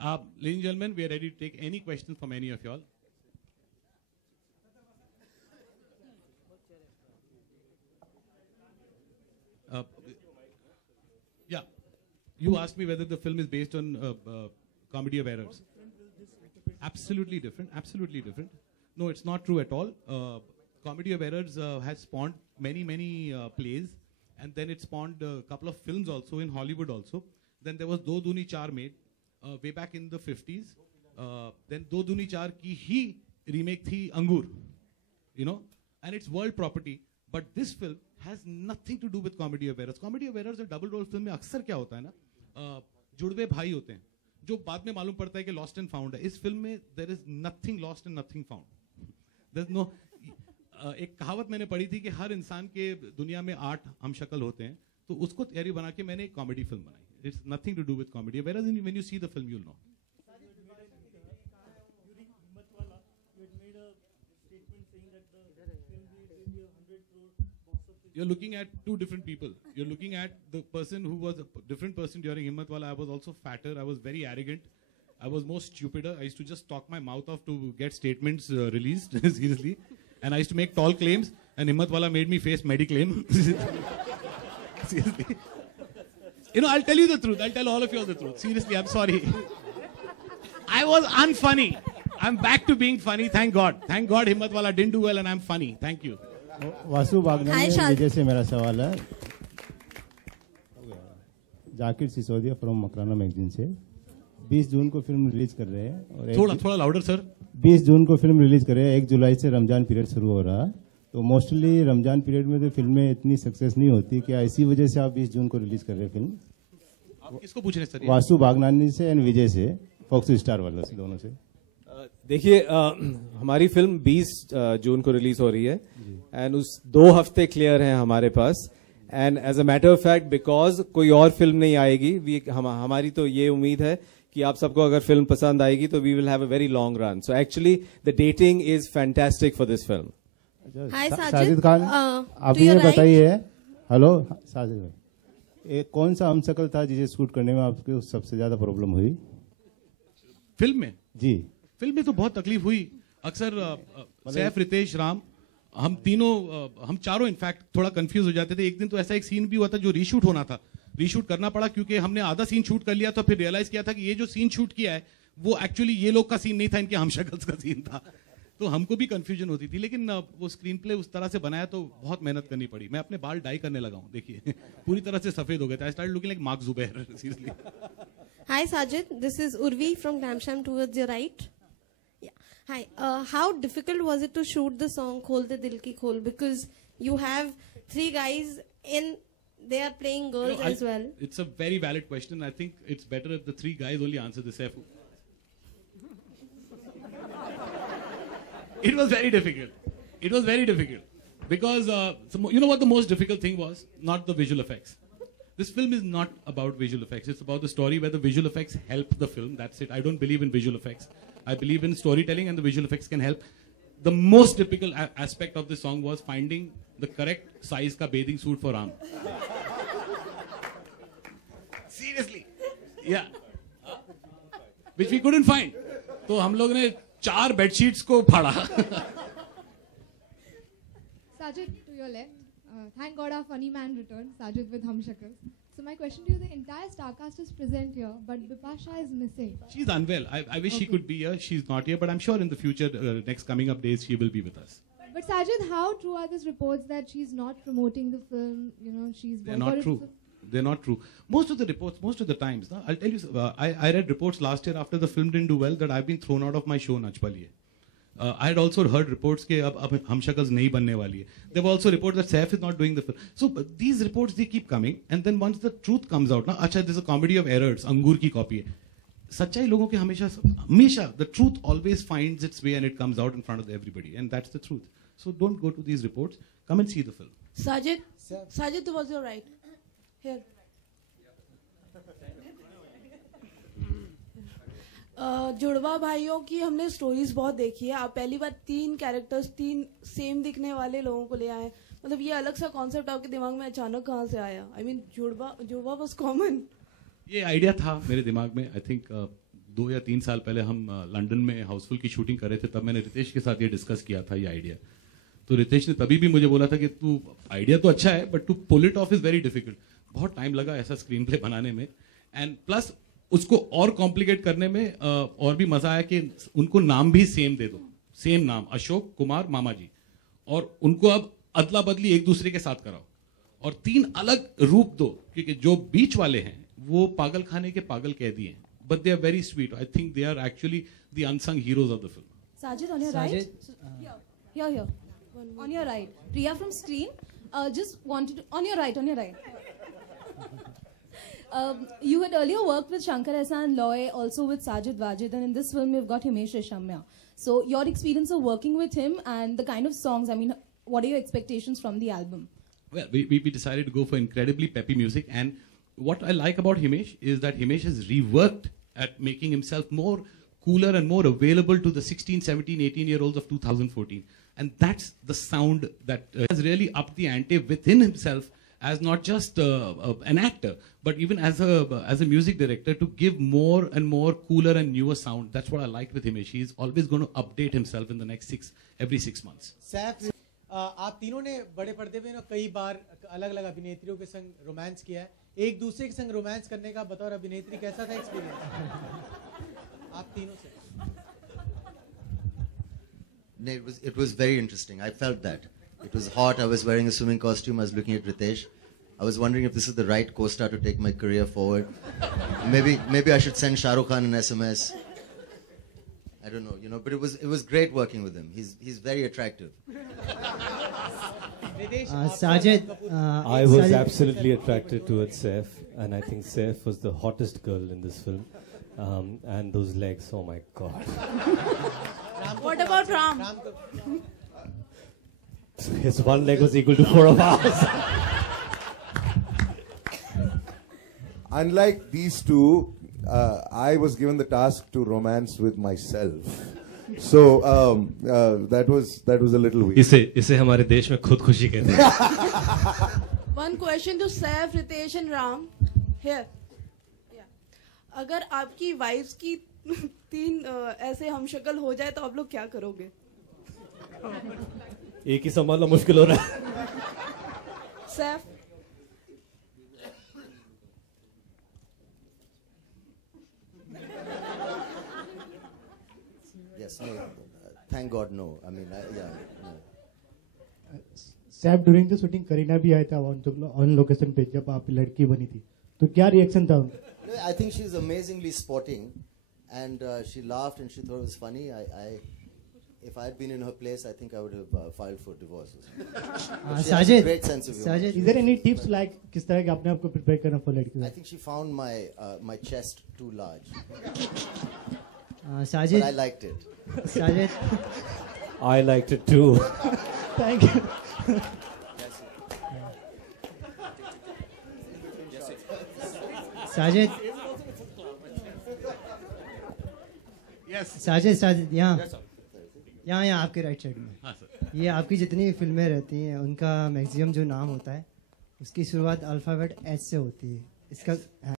Ladies and gentlemen, we are ready to take any questions from any of y'all. Yeah, you asked me whether the film is based on Comedy of Errors. Absolutely different. Absolutely different. No, it's not true at all. Comedy of Errors has spawned many plays, and then it spawned a couple of films also in Hollywood also. Then there was Do Duni Char made way back in the 50s. Then Do Duni Char ki hi remake thi Angur, you know, and it's world property. But this film has nothing to do with Comedy of Errors. Comedy of Errors double role film में अक्सर क्या होता है ना, जुड़वे भाई होते हैं जो बाद में मालूम पड़ता है कि लॉस्ट एंड फाउंड है. इस फिल्म में there is nothing lost and nothing found. There is no. एक कहावत मैंने पढ़ी थी कि हर इंसान के दुनिया में 8 हम शक्ल होते हैं, तो उसको तैयारी बना के मैंने एक कॉमेडी फिल्म बनाई. It's nothing to do with comedy. Whereas when you see the film you will know. You're looking at two different people. You're looking at the person who was a different person during Himmatwala. I was also fatter. I was very arrogant. I was more stupider. I used to just talk my mouth off to get statements released, seriously. And I used to make tall claims. And Himmatwala made me face Mediclaim. Seriously. You know, I'll tell you the truth. I'll tell all of you all the truth. Seriously, I'm sorry. I was unfunny. I'm back to being funny. Thank God. Thank God Himmatwala didn't do well and I'm funny. Thank you. Vasu Bhagnani Vijay से मेरा सवाल है. Zakir Sisodia from Makrana magazine से 20 जून को film release कर रहे हैं और थोड़ा लाउडर सर. 20 जून को फिल्म रिलीज कर रहे हैं. 1 जुलाई से रमजान पीरियड शुरू हो रहा है, तो मोस्टली रमजान पीरियड में तो फिल्में इतनी सक्सेस नहीं होती. क्या इसी वजह से आप 20 जून को रिलीज कर रहे हैं फिल्म? आप किसको पूछ रहे हैं सर? वासु बागनानी से एंड विजय से, फॉक्स स्टार वालों से, दोनों से. देखिए, हमारी फिल्म 20 जून को रिलीज हो रही है एंड उस 2 हफ्ते क्लियर हैं हमारे पास. And as a matter of fact, because कोई और फिल्म नहीं आएगी, हमारी तो ये उम्मीद है कि आप सबको अगर फिल्म पसंद आएगी तो we will have a very long run. So actually the dating is fantastic for this film. Sajid Khan, आप ये बताइए. हेलो साजिद भाई, कौन सा हमशक्ल था जिसे शूट करने में आपको सबसे ज्यादा प्रॉब्लम हुई फिल्म में? जी, फिल्म में तो बहुत तकलीफ हुई. अक्सर सैफ, रितेश, राम, हम तीनों, हम चारों इनफैक्ट थोड़ा कंफ्यूज हो जाते थे. एक दिन तो ऐसा एक सीन भी हुआ था जो रीशूट होना था. रीशूट करना पड़ा क्योंकि हमने आधा सीन शूट कर लिया था, फिर रियलाइज किया था कि ये जो सीन शूट किया है वो एक्चुअली ये लोग का सीन नहीं था, इनके हमशक्ल्स का सीन था. तो हमको भी कंफ्यूजन होती थी. लेकिन वो स्क्रीन प्ले उस तरह से बनाया तो बहुत मेहनत करनी पड़ी. मैं अपने बाल डाई करने लगा हूँ, देखिए पूरी तरह से सफेद हो गए थे. I started looking like mark Zubair, seriously. Hi Sajid, this is Urvi from Gramsham towards your right. Yeah. Hi. How difficult was it to shoot the song Khol De Dil Ki Khol? Because you have 3 guys in, they are playing girls as well. It's a very valid question. I think it's better if the 3 guys only answer this. It was very difficult. It was very difficult. Because, you know what the most difficult thing was? Not the visual effects. This film is not about visual effects. It's about the story where the visual effects help the film. That's it. I don't believe in visual effects. I believe in storytelling and the visual effects can help. The most typical aspect of this song was finding the correct size ka bathing suit for Ram. Seriously. Yeah. Which we couldn't find. तो हम लोग ने 4 bedsheets को फाड़ा. Sajid, to your left. Thank God our funny man returned, Sajid with Humshakal. So my question to you, the entire star cast is present here, but Bipasha is missing. She's unwell. I wish she could be here. She's not here, but I'm sure in the future, next coming up days, she will be with us. But Sajid, how true are these reports that she's not promoting the film? You know, she's... They're not true. They're not true. Most of the reports, most of the times, I'll tell you, I read reports last year after the film didn't do well that I've been thrown out of my show, Nachpaliye. I had also heard reports कि अब हम शक्ल्स नहीं बनने वाली है. There were also reports that Saif is not doing the film. So these reports, they keep coming, and then once the truth comes out, ना, अच्छा, this is a comedy of errors, अंगूर की कॉपी है. सच्चाई लोगों के हमेशा the truth always finds its way and it comes out in front of everybody, and that's the truth. So don't go to these reports. Come and see the film. Sajid, was your right? Here. जुड़वा भाइयों की हमने stories बहुत देखी है. आप पहली बार 3 characters 3 same दिखने वाले लोगों को ले आए. मतलब ये अलग सा कॉन्सेप्ट आपके दिमाग में अचानक कहाँ से आया? आई मीन जुड़वा वाज कॉमन. ये आइडिया था मेरे दिमाग में. आई थिंक 2 या 3 साल पहले हम लंदन में हाउसफुल की शूटिंग कर रहे थे, तब मैंने रितेश के साथ ये डिस्कस किया था ये आइडिया। तो रितेश ने तभी भी मुझे बोला था कि तू आइडिया तो अच्छा है but to pull it off is very difficult. बहुत टाइम लगा ऐसा स्क्रीन प्ले बनाने में, एंड प्लस उसको और कॉम्प्लिकेट करने में और भी मजा आया कि उनको नाम भी सेम दे दो, सेम नाम अशोक कुमार मामा जी, और उनको अब अदला बदली एक दूसरे के साथ कराओ और 3 अलग रूप दो, क्योंकि जो बीच वाले हैं वो पागल खाने के पागल कैदी हैं, but they are very sweet. I think they are actually the unsung heroes of the film. Sajid, on your right. Here. On your right. Priya from Screen. Just wanted to, on your right. You had earlier worked with Shankar Ehsaan Loy, also with Sajid Wajid, and in this film you've got Himesh Reshamya. So your experience of working with him and the kind of songs, I mean, what are your expectations from the album? Well, we decided to go for incredibly peppy music, and what I like about Himesh is that Himesh has reworked at making himself more cooler and more available to the 16, 17, 18-year-olds of 2014. And that's the sound that has really upped the ante within himself as not just an actor, but even as a music director, to give more and more cooler and newer sound. That's what I liked with Himesh. He's always going to update himself in the next every 6 months. Saif, आप तीनों ने बड़े पर्दे पे कई बार अलग अलग अभिनेत्रियों के संग रोमांस किया है। एक दूसरे के संग रोमांस करने का बतौर अभिनेत्री कैसा था एक्सपीरियंस आप तीनों से? It was very interesting. I felt that. It was hot. I was wearing a swimming costume. I was looking at Ritesh. I was wondering if this is the right co-star to take my career forward. Maybe I should send Shah Rukh Khan an SMS. I don't know, but it was great working with him. He's very attractive. Sajid, I was absolutely attracted towards Saif, and I think Saif was the hottest girl in this film. And those legs, oh my God. What about Ram? His one leg was equal to 4 of ours. Unlike these two, I was given the task to romance with myself. So that was a little weird. इसे हमारे देश में खुदकुशी कहते हैं. One question to Saif, Ritesh and Ram. Here. अगर आपकी wives की 3 ऐसे हमशक्ल हो जाए तो आप लोग क्या करोगे? एक ही संभालना मुश्किल हो रहा है. Saif. Yes, no. Thank God, no. I mean, yeah. No. Saif, during the shooting Kareena भी आया था ऑन लोकेशन पे जब आप लड़की बनी थी, तो क्या रिएक्शन था उनका? I think she's amazingly sporting, and she laughed and she thought it was funny. If I had been in her place, I think I would have filed for divorce. She has a great sense of humor. Sajid, is there any tips like किस तरह के अपने आप को prepare करना for लड़की? I think she found my chest too large. Sajid, but I liked it. Sajid, I liked it too. Thank you. Sajid. Yes. Sajid, यहाँ आपके राइट साइड में. हाँ सर. ये आपकी जितनी फिल्में रहती हैं उनका मैक्सिमम जो नाम होता है उसकी शुरुआत अल्फाबेट एच से होती है. इसका